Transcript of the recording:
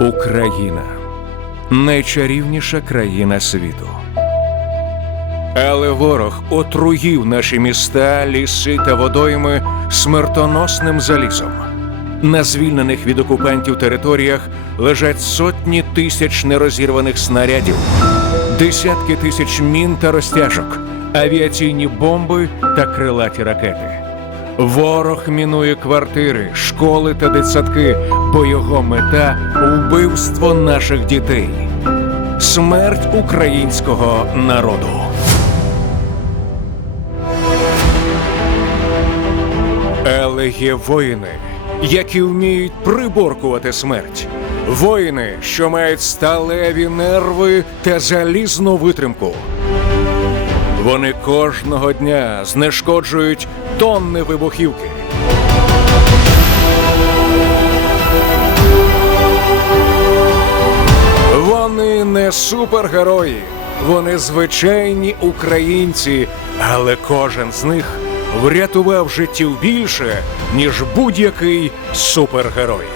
Україна найчарівніша країна світу. Але ворог отруїв наші міста, ліси та водойми смертоносним залізом. На звільнених від окупантів територіях лежать сотні тисяч нерозірваних снарядів, десятки тисяч мін та розтяжок, авіаційні бомби та крилаті ракети. Ворог мінує квартири, школи та дитсадки, бо його мета вбивство наших дітей, смерть українського народу. Але є воїни, які вміють приборкувати смерть. Воїни, що мають сталеві нерви та залізну витримку. Вони кожного дня знешкоджують тонни вибухівки. Вони не супергерої, вони звичайні українці, але кожен з них врятував життів більше, ніж будь-який супергерой.